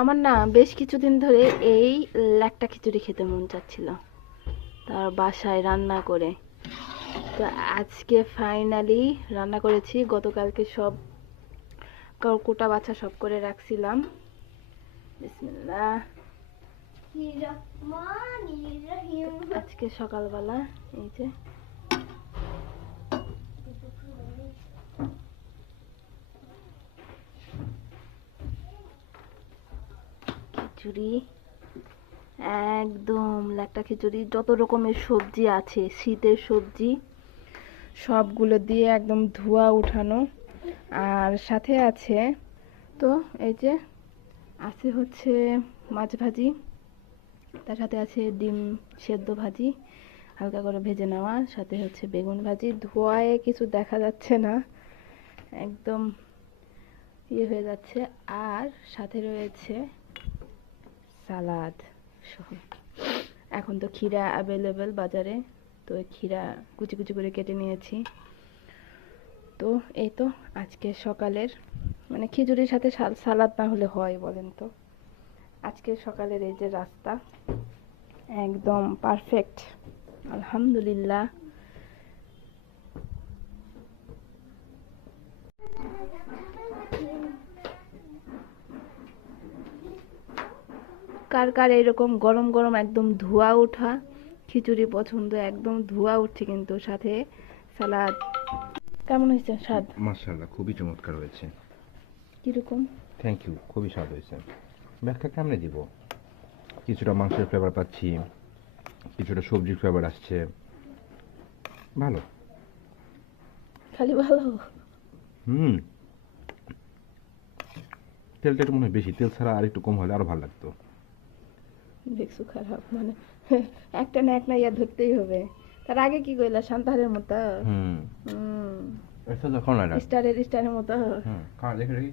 আমার না বেশ কিছুদিন ধরে এই ল্যাকটা খিচুড়ি খেতে মন চাচ্ছিল, তার বাসায় রান্না করে। তো আজকে ফাইনালি রান্না করেছি। গতকালকে সব কোটা বাছা সব করে রাখছিলাম। বিসমিল্লাহ। আজকে সকালবেলা এই যে খিচুড়ি, একদম ল্যাকটা খিচুড়ি, যত রকমের সবজি আছে শীতের সবজি সবগুলো দিয়ে একদম ধোয়া উঠানো। আর সাথে আছে তো এই যে আছে হচ্ছে মাছ ভাজি, তার সাথে আছে ডিম সেদ্ধ ভাজি হালকা করে ভেজে নেওয়া, সাথে হচ্ছে বেগুন ভাজি। ধোয়ায় কিছু দেখা যাচ্ছে না, একদম ইয়ে হয়ে যাচ্ছে। আর সাথে রয়েছে সালাদ সহ। এখন তো ক্ষীরা অ্যাভেলেবেল বাজারে, তো ক্ষীরা কুচি কুচি করে কেটে নিয়েছি। তো এই তো আজকে সকালের, মানে খিচুড়ির সাথে সালাদ না হলে হয় বলেন তো? আজকে সকালের এই যে রাস্তা একদম পারফেক্ট, আলহামদুলিল্লাহ। কার কার এরকম গরম গরম একদম ধোয়া ওঠা খিচুড়ি পছন্দ? একদম ধোয়া উঠছে কিন্তু সাথে সালাদ। কেমন হয়েছে স্বাদ? মাশাআল্লাহ, খুবই চমৎকার হয়েছে। কিরকম? থ্যাংক ইউ, খুবই স্বাদ হয়েছে। ব্যাখ্যা কেমনে দিব? কিছুটা মাংসের ফ্লেভার পাচ্ছি, কিছুটা সবজির ফ্লেভার আসছে, ভালো। খালি ভালো? হুম, তেলটা একটু মনে হয় বেশি, তেল ছাড়া আর একটু কম হলে আরো ভালো লাগতো। দেখছো খারাপ মানে একটা না এক না ইয়া ধরতেই হবে। তার আগে কি কইলা? শান্তাহারের মতো। হুম, হুম, এটা যখন না স্টারের মতো। হুম, খাওয়া দেখে দেখি।